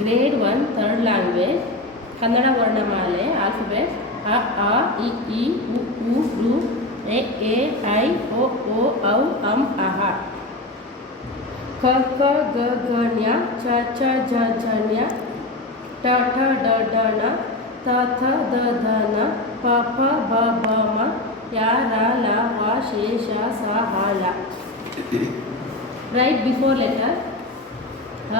Grade 1 third language Kannada ವರ್ಣಮಾಲೆ alphabet ಅ ಆ ಇ ಈ ಉ ಊ ಋ ಎ ಐ ಒ ಓ ಔ ಅಂ ಅಹ ಕ ಖ ಗ ಘ ಞ ಚ ಛ ಝ ಝ ಞ ಟ ಠ ಡ ಢ ಣ ತ ಥ ದ ಧ ನ ಪ ಫ ಬ ಭ ಮ ಯ ರ ಲ ವ ಶೇ ಷ ಸ ಹ ಲ. Write before letter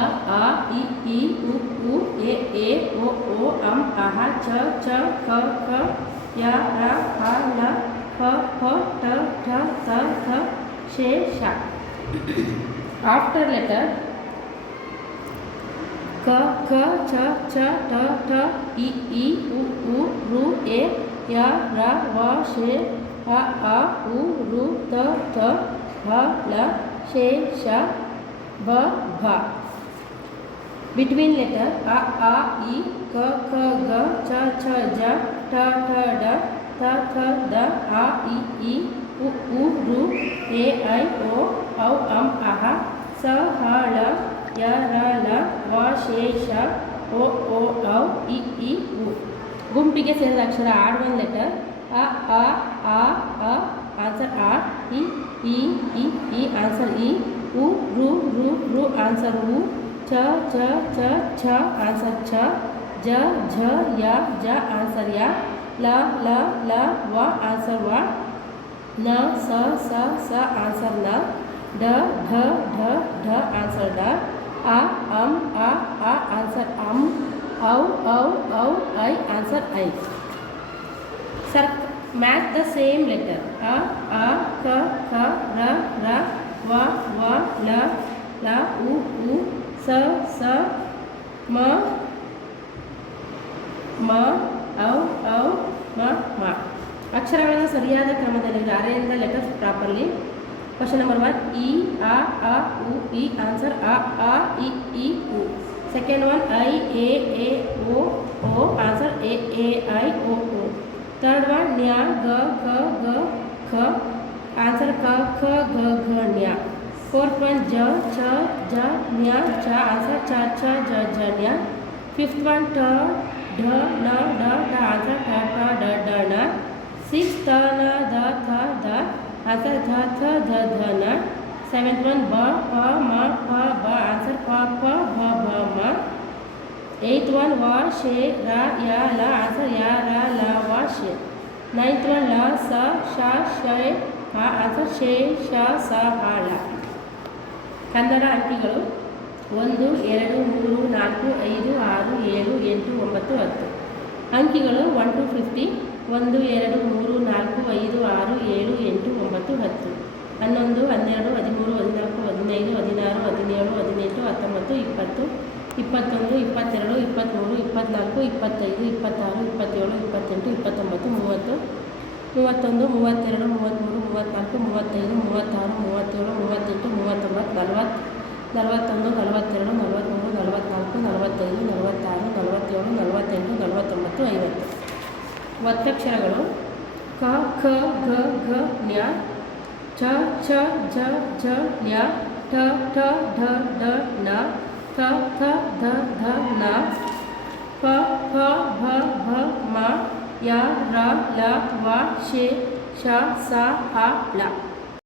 a a i i u u e o o am aha ch ch k k ya ra ha la p p t th th th she sha. After letter k k ch ch t t i i u u ru e ya ra wa she a a u ru t th ha la she sha ba bha. Between letter a a i k k g ch ch j t th d th th d a i i u u ru e i o ಔ ಅಂ ಅಹ ಸ ಹ ಳ ಯ ರ ಲ ವ ಶೇ ಷ ಒ ಓ ಔ ಇ ಈ ಉ. ಗುಂಪಿಗೆ ಸೇರಿದ ಅಕ್ಷರ ಆಡ್ ಒನ್ ಲೆಟರ್ ಅ ಆ ಆನ್ಸರ್ ಆ ಇ ಈ ಆನ್ಸರ್ ಇ ಉ ರು ಆನ್ಸರ್ ಉ च च च छ आंसर छ ज झ य ज आंसर य ल ल व आंसर व न स आंसर न ड ढ ढ आंसर ड आ आंसर अम औ I answer I. Sir, match the same letter a k k r w l u ಸ ಮ ಔ ಮ. ಅಕ್ಷರಗಳನ್ನು ಸರಿಯಾದ ಕ್ರಮದಲ್ಲಿ arrange letters properly. Question number 1 ಇ ಆ ಉ ಇ ಆನ್ಸರ್ ಆ ಇ ಉ. ಸೆಕೆಂಡ್ ಒನ್ ಐ ಎ ಓ ಆನ್ಸರ್ ಎ ಐ ಓ. ಥರ್ಡ್ ಒನ್ ನ್ಯ ಗ ಖ ಆನ್ಸರ್ ಕ ಖ ಗ ಘ ನ್ಯ. Fourth one j ch j nya cha answer cha cha j j nya. Fifth one t d n d answer ta ta d na. Sixth t na da tha da answer tha tha dha na. Seventh one ba pa ma pa ba answer pa pa ba ma. Eighth one wa she ra ya la answer ya ra la wa she. Ninth one la sa sha she ha answer she sha sa ha la. Kannada ಅಂಕಿಗಳು 1 2 3 4 5 6 7 8 9 10. ಅಂಕಿಗಳು 1 to 50 1 2 3 4 5 6 7 8 9 10 11 12 13 14 15 16 17 18 19 20 21 22 23 24 25 26 27 28 29 30 31 32 33 34 35 36 37 38 39 40 41 42 43 44 45 46 47 48 49 50. ಒತ್ತಕ್ಷರಗಳು ಕ ಖ ಗ ಘ ಞ ಛ ಛ ಝ ಝ ಞ ಠ ಠ ಢ ಢ ಣ ಥ ಥ ಧ ಧ ನ ಪ ಫ ಭ ಭ ಮ ಯ ರ ಲ ವ ಶೇ ಶ ಸ ಹ ಳ.